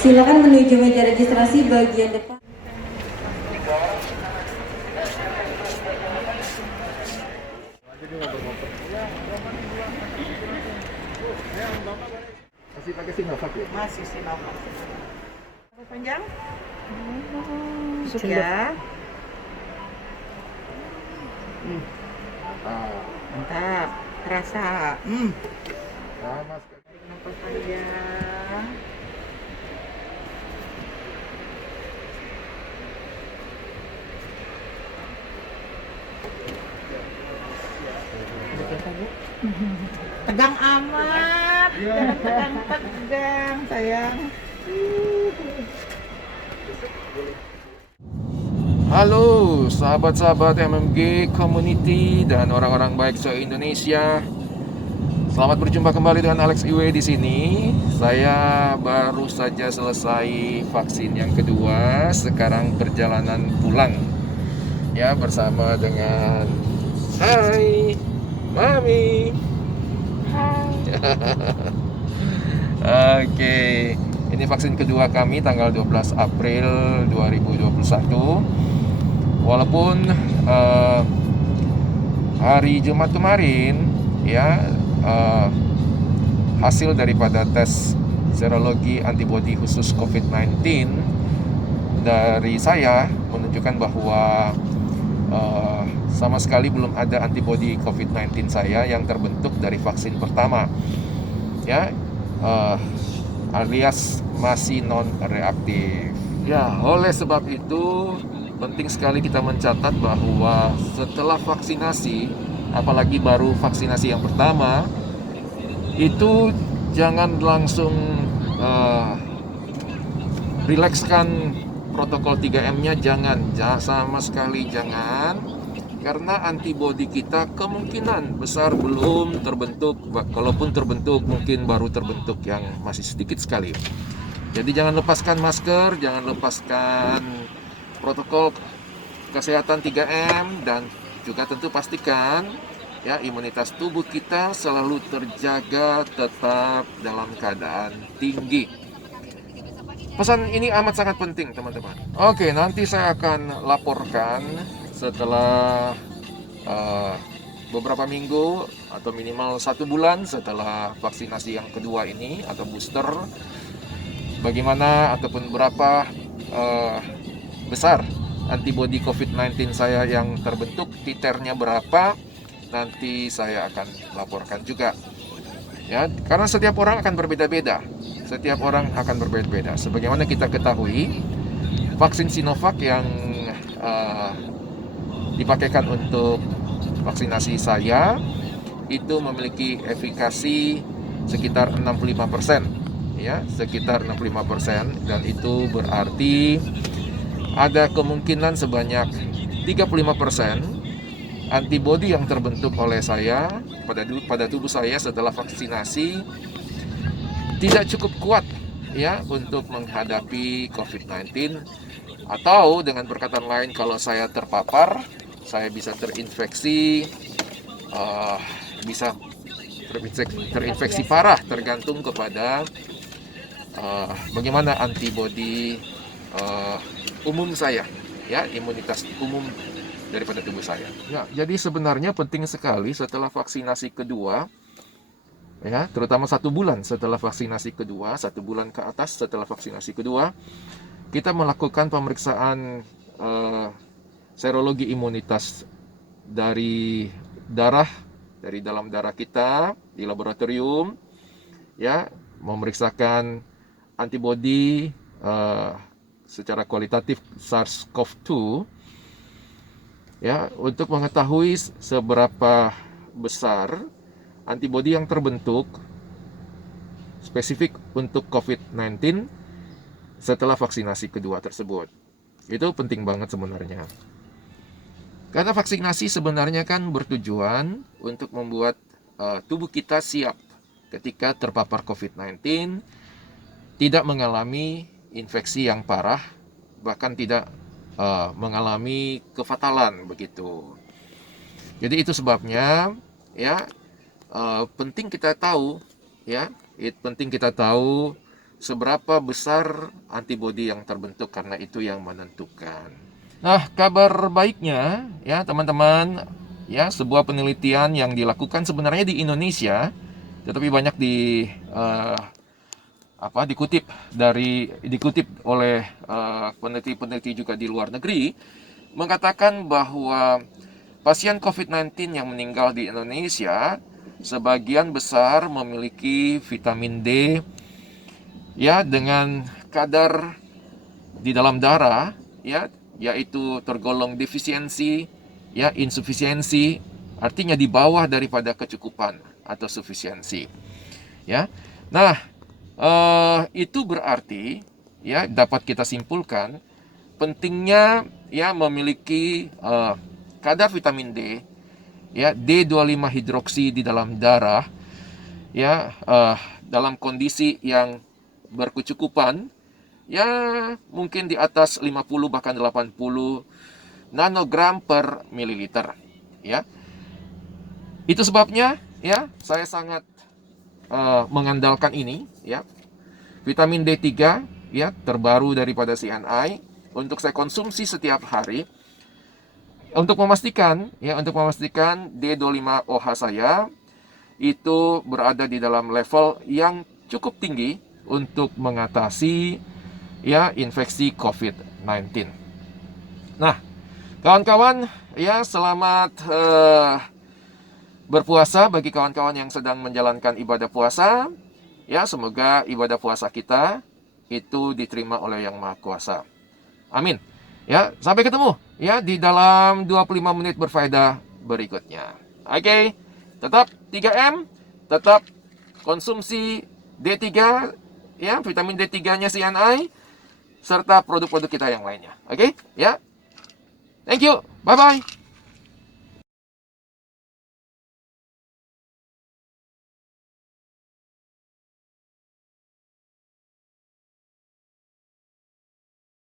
Silakan menuju meja registrasi bagian depan. Masih pakai Sinovac ya? Masih Sinovac. Panjang? Masuk ya. Mantap. Terasa. Sama sekali. Tarik nafas panjang. Tegang amat. Jangan tegang, sayang. Halo sahabat-sahabat MMG Community dan orang-orang baik se-Indonesia. Selamat berjumpa kembali dengan Alex Iwe di sini. Saya baru saja selesai vaksin yang kedua. Sekarang perjalanan pulang. Ya, bersama dengan Hai Mami. Oke, ini vaksin kedua kami tanggal 12 April 2021. Walaupun hari Jumat kemarin ya hasil daripada tes serologi antibodi khusus COVID-19 dari saya menunjukkan bahwa sama sekali belum ada antibodi COVID-19 saya yang terbentuk dari vaksin pertama, ya, alias masih non-reaktif. Ya, oleh sebab itu penting sekali kita mencatat bahwa setelah vaksinasi, apalagi baru vaksinasi yang pertama, itu jangan langsung rilekskan protokol 3M-nya, jangan sama sekali jangan, karena antibodi kita kemungkinan besar belum terbentuk. Kalaupun terbentuk, mungkin baru terbentuk yang masih sedikit sekali. Jadi jangan lepaskan masker, jangan lepaskan protokol kesehatan 3M, dan juga tentu pastikan ya imunitas tubuh kita selalu terjaga, tetap dalam keadaan tinggi. Pesan ini amat sangat penting, teman-teman. Oke, nanti saya akan laporkan setelah beberapa minggu atau minimal 1 bulan setelah vaksinasi yang kedua ini atau booster, bagaimana ataupun berapa besar antibodi COVID-19 saya yang terbentuk, titernya berapa, nanti saya akan laporkan juga. Ya, karena setiap orang akan berbeda-beda. Setiap orang akan berbeda-beda. Sebagaimana kita ketahui, vaksin Sinovac yang dipakaikan untuk vaksinasi saya itu memiliki efikasi sekitar 65%, ya, sekitar 65%, dan itu berarti ada kemungkinan sebanyak 35% antibodi yang terbentuk oleh saya pada tubuh saya setelah vaksinasi tidak cukup kuat ya untuk menghadapi COVID-19, atau dengan perkataan lain, kalau saya terpapar, saya bisa terinfeksi, bisa terinfeksi parah, tergantung kepada bagaimana antibodi umum saya, ya, imunitas umum daripada tubuh saya. Ya, jadi sebenarnya penting sekali setelah vaksinasi kedua, ya, terutama 1 bulan setelah vaksinasi kedua, 1 bulan ke atas setelah vaksinasi kedua, kita melakukan pemeriksaan serologi imunitas dari darah, dari dalam darah kita di laboratorium, ya, memeriksakan antibodi secara kualitatif SARS-CoV-2, ya, untuk mengetahui seberapa besar antibodi yang terbentuk spesifik untuk COVID-19 setelah vaksinasi kedua tersebut. Itu penting banget sebenarnya. Karena vaksinasi sebenarnya kan bertujuan untuk membuat tubuh kita siap ketika terpapar COVID-19, tidak mengalami infeksi yang parah, bahkan tidak mengalami kefatalan begitu. Jadi itu sebabnya ya penting kita tahu, ya, penting kita tahu seberapa besar antibodi yang terbentuk, karena itu yang menentukan. Nah, kabar baiknya ya teman-teman, ya sebuah penelitian yang dilakukan sebenarnya di Indonesia, tetapi banyak dikutip oleh peneliti-peneliti juga di luar negeri, mengatakan bahwa pasien COVID-19 yang meninggal di Indonesia sebagian besar memiliki vitamin D ya dengan kadar di dalam darah ya yaitu tergolong defisiensi ya insufisiensi, artinya di bawah daripada kecukupan atau sufisiensi ya. Nah, itu berarti ya dapat kita simpulkan pentingnya ya memiliki kadar vitamin D ya D25 hidroksi di dalam darah ya dalam kondisi yang berkecukupan ya mungkin di atas 50 bahkan 80 nanogram per mililiter ya. Itu sebabnya ya saya sangat mengandalkan ini ya vitamin D3 ya terbaru daripada CNI untuk saya konsumsi setiap hari untuk memastikan D25OH saya itu berada di dalam level yang cukup tinggi untuk mengatasi ya infeksi COVID-19. Nah, kawan-kawan ya selamat berpuasa bagi kawan-kawan yang sedang menjalankan ibadah puasa. Ya, semoga ibadah puasa kita itu diterima oleh Yang Maha Kuasa. Amin. Ya, sampai ketemu ya di dalam 25 menit berfaedah berikutnya. Oke. Tetap 3M, tetap konsumsi D3 ya, vitamin D3-nya CNI serta produk-produk kita yang lainnya. Oke? Ya. Thank you. Bye bye.